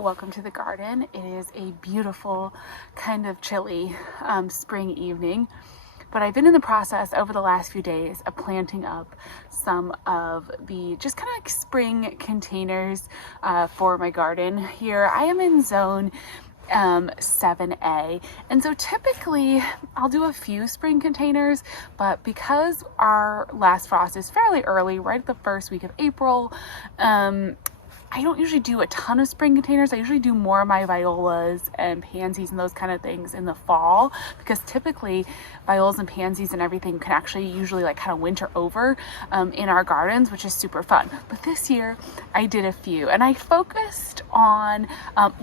welcome to the garden. It is a beautiful, kind of chilly spring evening, but I've been in the process over the last few days of planting up some of the just kind of like spring containers for my garden here. I am in zone 7A, and so typically I'll do a few spring containers, but because our last frost is fairly early, right at the first week of April, I don't usually do a ton of spring containers. I usually do more of my violas and pansies and those kind of things in the fall, because typically violas and pansies and everything can actually usually like kind of winter over in our gardens, which is super fun. But this year I did a few, and I focused on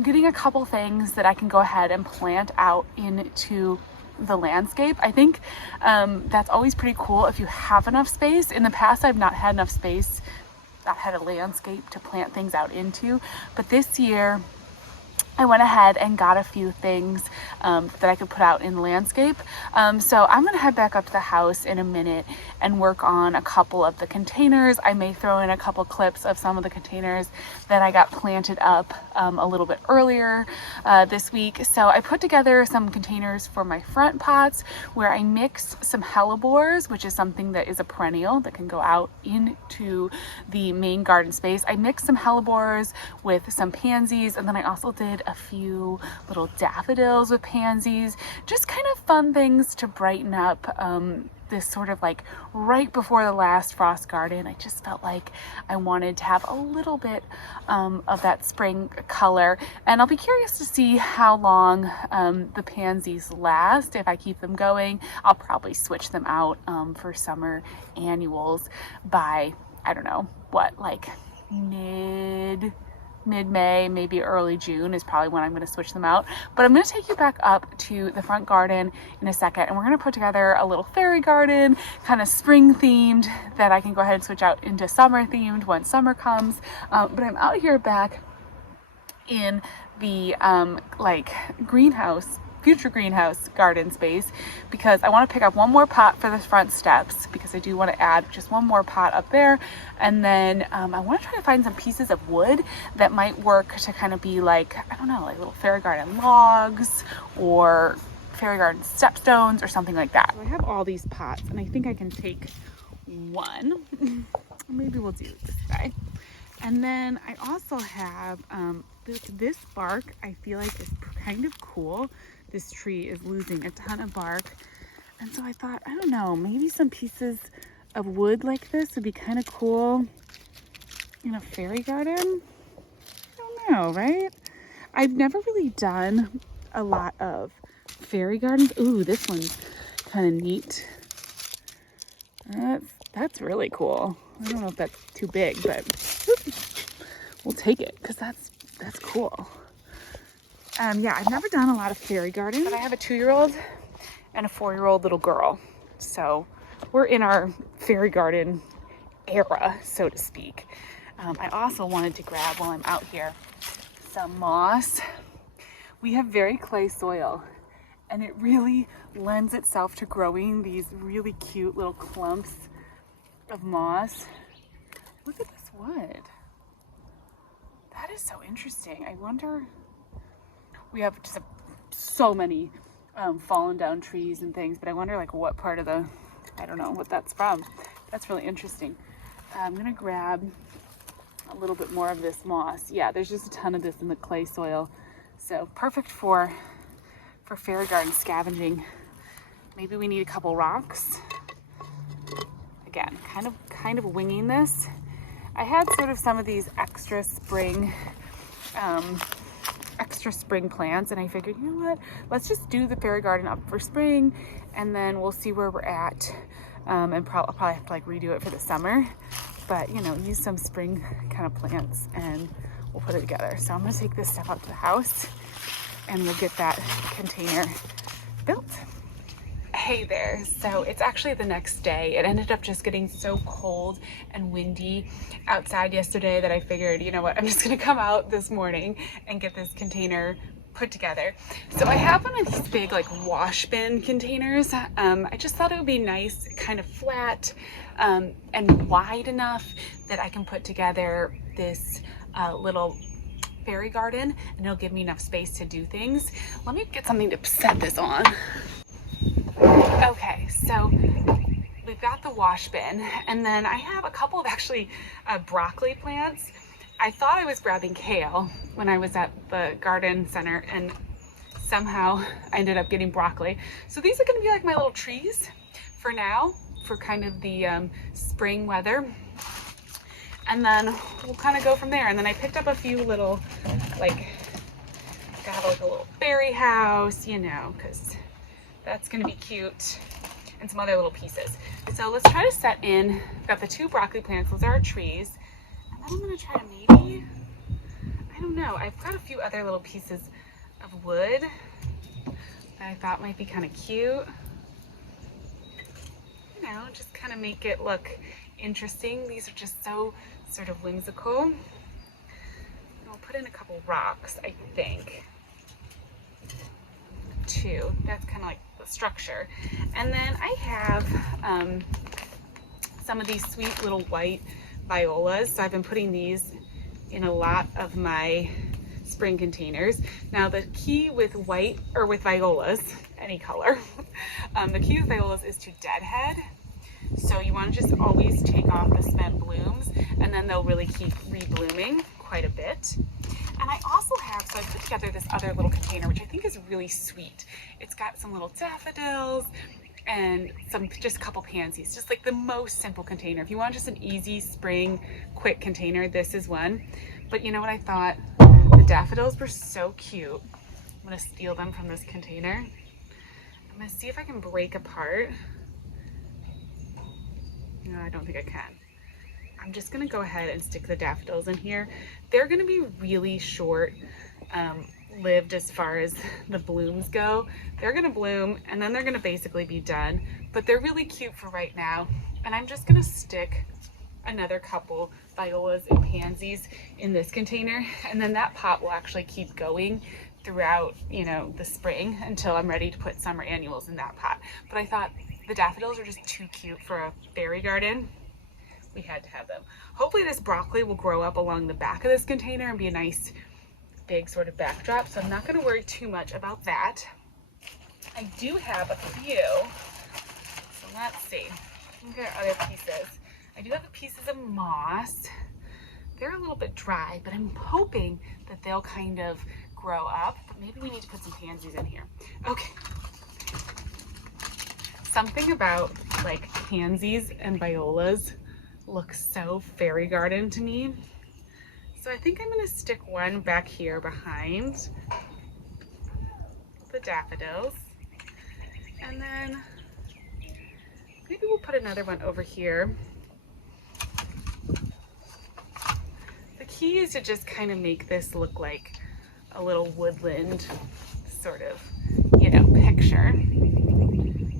getting a couple things that I can go ahead and plant out into the landscape. I think that's always pretty cool if you have enough space. In the past, I've not had enough space, not had a landscape to plant things out into, but this year I went ahead and got a few things that I could put out in the landscape. So I'm gonna head back up to the house in a minute and work on a couple of the containers. I may throw in a couple clips of some of the containers that I got planted up a little bit earlier this week. So I put together some containers for my front pots where I mixed some hellebores, which is something that is a perennial that can go out into the main garden space. I mixed some hellebores with some pansies, and then I also did a few little daffodils with pansies, just kind of fun things to brighten up this sort of like right before the last frost garden. I just felt like I wanted to have a little bit of that spring color, and I'll be curious to see how long the pansies last. If I keep them going, I'll probably switch them out for summer annuals by, I don't know, what, like mid-May, maybe early June is probably when I'm going to switch them out. But I'm going to take you back up to the front garden in a second, and we're going to put together a little fairy garden, kind of spring themed, that I can go ahead and switch out into summer themed when summer comes. But I'm out here back in the like greenhouse, future greenhouse garden space, because I want to pick up one more pot for the front steps, because I do want to add just one more pot up there. And then I want to try to find some pieces of wood that might work to kind of be like, I don't know, like little fairy garden logs or fairy garden stepstones or something like that. So I have all these pots, and I think I can take one. Maybe we'll do this guy. And then I also have this bark. I feel like is kind of cool. This tree is losing a ton of bark, and so I thought, I don't know, maybe some pieces of wood like this would be kind of cool in a fairy garden. I don't know, right? I've never really done a lot of fairy gardens. Ooh, this one's kind of neat. That's really cool. I don't know if that's too big, but we'll take it because that's cool. Yeah, I've never done a lot of fairy gardens, but I have a 2-year-old and a 4-year-old little girl. So we're in our fairy garden era, so to speak. I also wanted to grab, while I'm out here, some moss. We have very clay soil, and it really lends itself to growing these really cute little clumps of moss. Look at this wood. That is so interesting. I wonder, we have just so many fallen down trees and things, but I wonder like what part of the, I don't know what that's from. That's really interesting. I'm gonna grab a little bit more of this moss. Yeah, there's just a ton of this in the clay soil. So perfect for fairy garden scavenging. Maybe we need a couple rocks. Again, kind of winging this. I had sort of some of these extra spring plants, and I figured, you know what, let's just do the fairy garden up for spring, and then we'll see where we're at, and I'll probably have to like redo it for the summer, but you know, use some spring kind of plants and we'll put it together. So I'm going to take this stuff up to the house and we'll get that container built. Hey there. So it's actually the next day. It ended up just getting so cold and windy outside yesterday that I figured, you know what, I'm just gonna come out this morning and get this container put together. So I have one of these big like wash bin containers. I just thought it would be nice, kind of flat and wide enough that I can put together this little fairy garden and it'll give me enough space to do things. Let me get something to set this on. Okay, so we've got the wash bin, and then I have a couple of actually broccoli plants. I thought I was grabbing kale when I was at the garden center, and somehow I ended up getting broccoli. So these are gonna be like my little trees for now, for kind of the spring weather. And then we'll kind of go from there. And then I picked up a few little, like, to have like a little fairy house, you know, because that's gonna be cute, and some other little pieces. So let's try to set in, I've got the 2 broccoli plants, those are our trees. And then I'm gonna try to maybe, I don't know, I've got a few other little pieces of wood that I thought might be kind of cute. You know, just kind of make it look interesting. These are just so sort of whimsical. And I'll put in a couple rocks, I think, too. That's kind of like the structure. And then I have some of these sweet little white violas. So I've been putting these in a lot of my spring containers. Now the key with white, or with violas, any color, the key with violas is to deadhead. So you want to just always take off the spent blooms, and then they'll really keep reblooming quite a bit. And I also have, so I put together this other little container, which I think is really sweet. It's got some little daffodils and just a couple pansies, just like the most simple container. If you want just an easy spring, quick container, this is one. But you know what I thought? The daffodils were so cute. I'm gonna steal them from this container. I'm gonna see if I can break apart. No, I don't think I can. I'm just gonna go ahead and stick the daffodils in here. They're gonna be really short lived as far as the blooms go. They're gonna bloom and then they're gonna basically be done, but they're really cute for right now. And I'm just gonna stick another couple violas and pansies in this container, and then that pot will actually keep going throughout, you know, the spring until I'm ready to put summer annuals in that pot. But I thought the daffodils are just too cute for a fairy garden. We had to have them. Hopefully this broccoli will grow up along the back of this container and be a nice big sort of backdrop, so I'm not going to worry too much about that. I do have a few, so let's see. Look at other pieces. I do have the pieces of moss. They're a little bit dry, but I'm hoping that they'll kind of grow up, but maybe we need to put some pansies in here. Okay. Something about like pansies and violas looks so fairy garden to me. So I think I'm gonna stick one back here behind the daffodils. And then maybe we'll put another one over here. The key is to just kind of make this look like a little woodland sort of, you know, picture.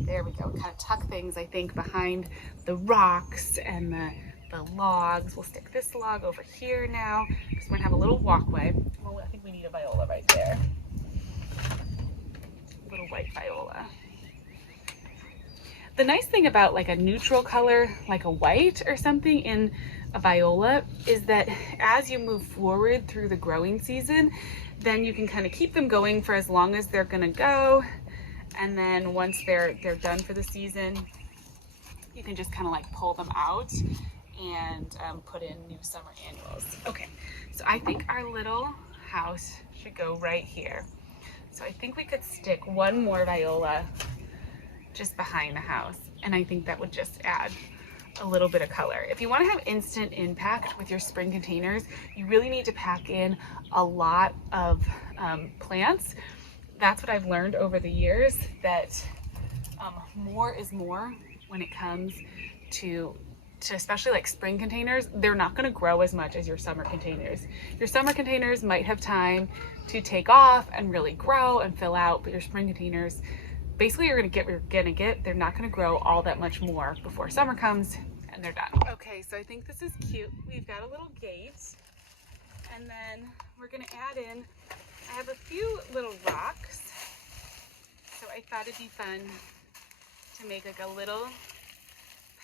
There we go. Kind of tuck things, I think, behind the rocks and the logs. We'll stick this log over here now because we're gonna have a little walkway. Well, I think we need a viola right there. A little white viola. The nice thing about like a neutral color, like a white or something in a viola, is that as you move forward through the growing season, then you can kind of keep them going for as long as they're gonna go. And then once they're done for the season, you can just kind of like pull them out and put in new summer annuals. Okay, so I think our little house should go right here. So I think we could stick one more viola just behind the house, and I think that would just add a little bit of color. If you want to have instant impact with your spring containers, you really need to pack in a lot of plants. That's what I've learned over the years, that more is more when it comes to especially like spring containers. They're not going to grow as much as your summer containers. Your summer containers might have time to take off and really grow and fill out, but your spring containers, basically you're going to get what you're going to get. They're not going to grow all that much more before summer comes and they're done. Okay, so I think this is cute. We've got a little gate, and then we're going to add in, I have a few little rocks, so I thought it'd be fun to make like a little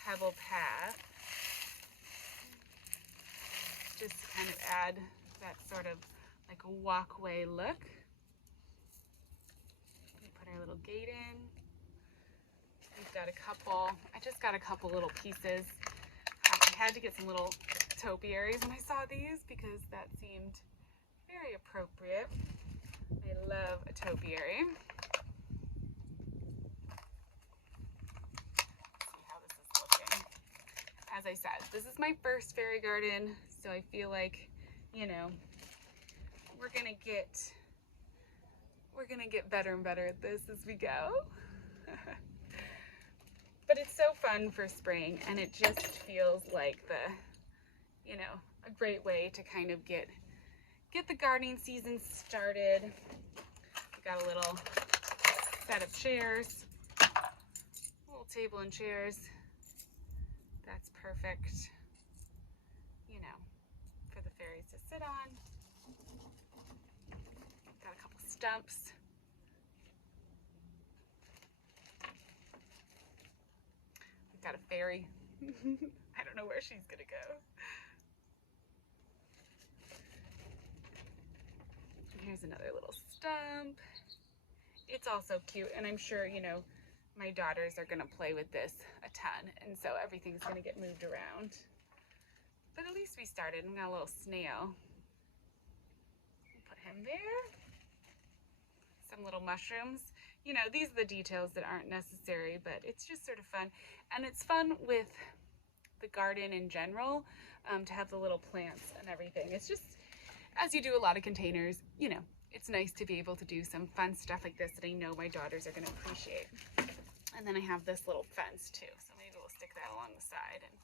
pebble path, just to kind of add that sort of like a walkway look. We put our little gate in. We've got a couple, I just got a couple little pieces. I had to get some little topiaries when I saw these because that seemed very appropriate. I love a topiary. See how this is looking. As I said, this is my first fairy garden, so I feel like, you know, we're gonna get better and better at this as we go. But it's so fun for spring, and it just feels like you know, a great way to kind of get the gardening season started. We got a little set of chairs, a little table and chairs. That's perfect, you know, for the fairies to sit on. Got a couple stumps. We've got a fairy. I don't know where she's gonna go. Here's another little stump. It's also cute, and I'm sure, you know, my daughters are gonna play with this a ton, and so everything's gonna get moved around. But at least we started. We got a little snail. Put him there. Some little mushrooms. You know, these are the details that aren't necessary, but it's just sort of fun. And it's fun with the garden in general, to have the little plants and everything. It's just, as you do a lot of containers, you know, it's nice to be able to do some fun stuff like this that I know my daughters are going to appreciate. And then I have this little fence too, so maybe we'll stick that along the side and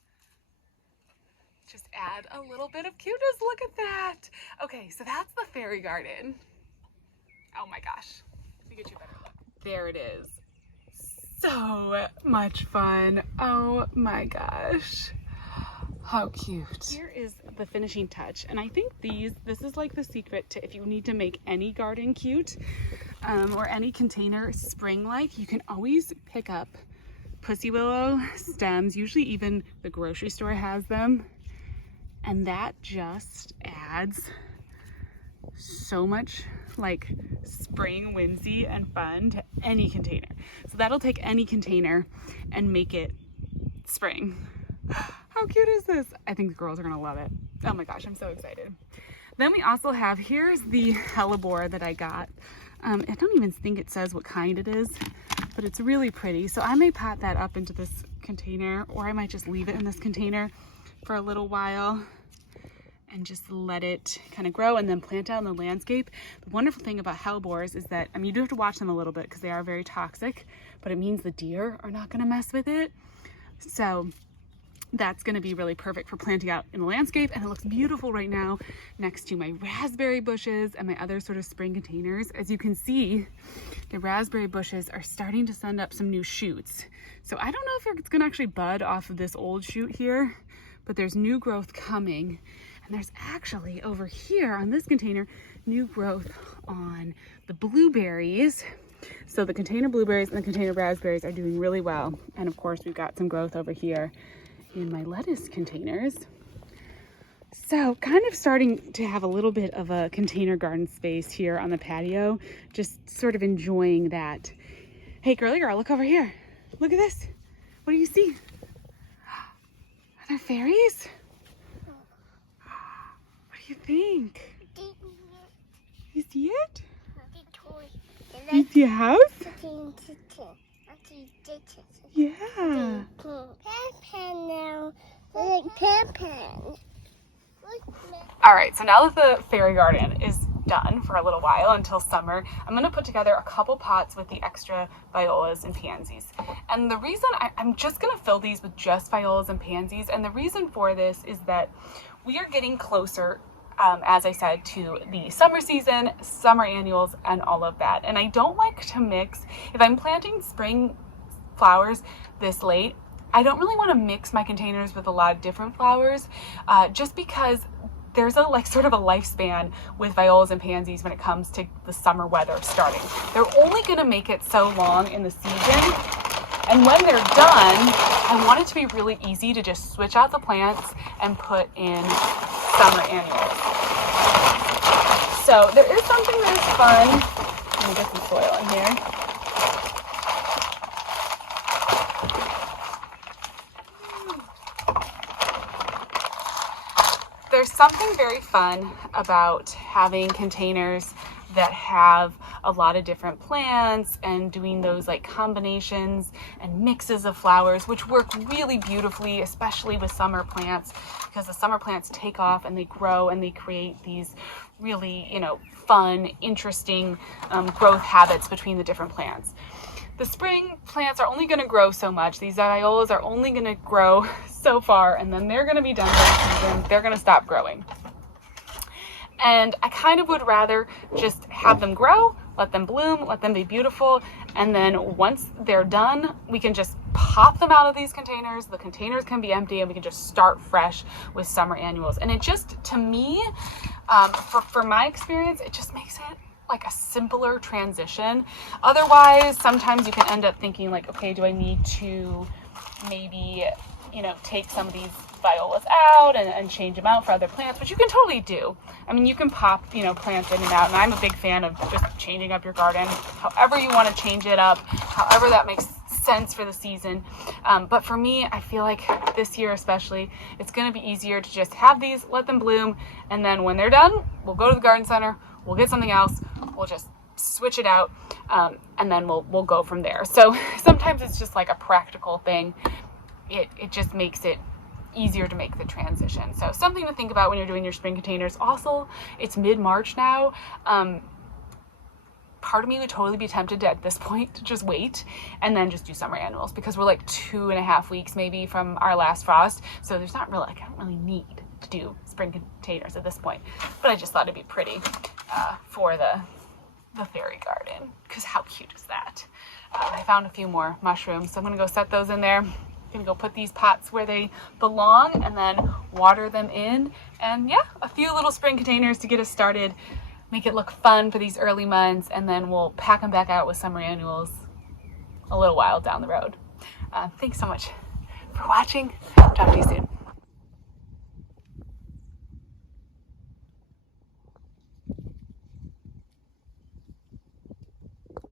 just add a little bit of cuteness. Look at that. Okay, so that's the fairy garden. Oh my gosh, let me get you a better look. There it is. So much fun. Oh my gosh. How cute. Here is the finishing touch. And I think this is like the secret to if you need to make any garden cute, or any container spring-like, you can always pick up pussy willow stems. Usually even the grocery store has them. And that just adds so much like spring whimsy and fun to any container. So that'll take any container and make it spring. How cute is this? I think the girls are gonna love it. Oh my gosh, I'm so excited. Then we also have, here's the hellebore that I got. I don't even think it says what kind it is, but it's really pretty. So I may pot that up into this container, or I might just leave it in this container for a little while and just let it kind of grow and then plant out in the landscape. The wonderful thing about hellebores is that, I mean, you do have to watch them a little bit because they are very toxic, but it means the deer are not gonna mess with it. So that's gonna be really perfect for planting out in the landscape, and it looks beautiful right now next to my raspberry bushes and my other sort of spring containers. As you can see, the raspberry bushes are starting to send up some new shoots. So I don't know if it's gonna actually bud off of this old shoot here, but there's new growth coming. And there's actually over here on this container, new growth on the blueberries. So the container blueberries and the container raspberries are doing really well. And of course, we've got some growth over here in my lettuce containers. So kind of starting to have a little bit of a container garden space here on the patio, just sort of enjoying that. Hey, girly girl, look over here. Look at this. What do you see? Are there fairies? What do you think? You see it? You see a house? Yeah. All right, so now that the fairy garden is done for a little while until summer, I'm gonna put together a couple pots with the extra violas and pansies. And the reason I'm just gonna fill these with just violas and pansies, and the reason for this is that we are getting closer, as I said, to the summer season, summer annuals, and all of that. And I don't like to mix, if I'm planting spring flowers this late, I don't really want to mix my containers with a lot of different flowers, just because there's a sort of a lifespan with violas and pansies when it comes to the summer weather starting. They're only going to make it so long in the season, and when they're done, I want it to be really easy to just switch out the plants and put in summer annuals. So there is something that's fun. Let me get some soil in here. There's something very fun about having containers that have a lot of different plants and doing those like combinations and mixes of flowers, which work really beautifully, especially with summer plants, because the summer plants take off and they grow and they create these really, fun, interesting growth habits between the different plants. The spring plants are only going to grow so much. These violas are only going to grow so far, and then they're going to be done for the season. They're going to stop growing. And I kind of would rather just have them grow, let them bloom, let them be beautiful, and then once they're done, we can just pop them out of these containers. The containers can be empty and we can just start fresh with summer annuals. And it just, to me, for my experience, it just makes it like a simpler transition. Otherwise, sometimes you can end up thinking like, okay, do I need to maybe, take some of these violas out and change them out for other plants, which you can totally do. I mean, you can pop, plants in and out, and I'm a big fan of just changing up your garden, however you want to change it up, however that makes sense for the season. But for me, I feel like this year especially, it's going to be easier to just have these, let them bloom, and then when they're done, we'll go to the garden center, we'll get something else, we'll just switch it out, and then we'll go from there. So sometimes it's just like a practical thing. It just makes it easier to make the transition. So something to think about when you're doing your spring containers. Also, it's mid-March now. Part of me would totally be tempted to, at this point, to just wait and then just do summer annuals, because we're like 2.5 weeks maybe from our last frost. So there's not really, I don't really need to do spring containers at this point. But I just thought it'd be pretty for the fairy garden, because how cute is that? I found a few more mushrooms, so I'm gonna go set those in there. Gonna go put these pots where they belong and then water them in. And yeah, a few little spring containers to get us started, make it look fun for these early months, and then we'll pack them back out with summer annuals a little while down the road. Thanks so much for watching. Talk to you soon.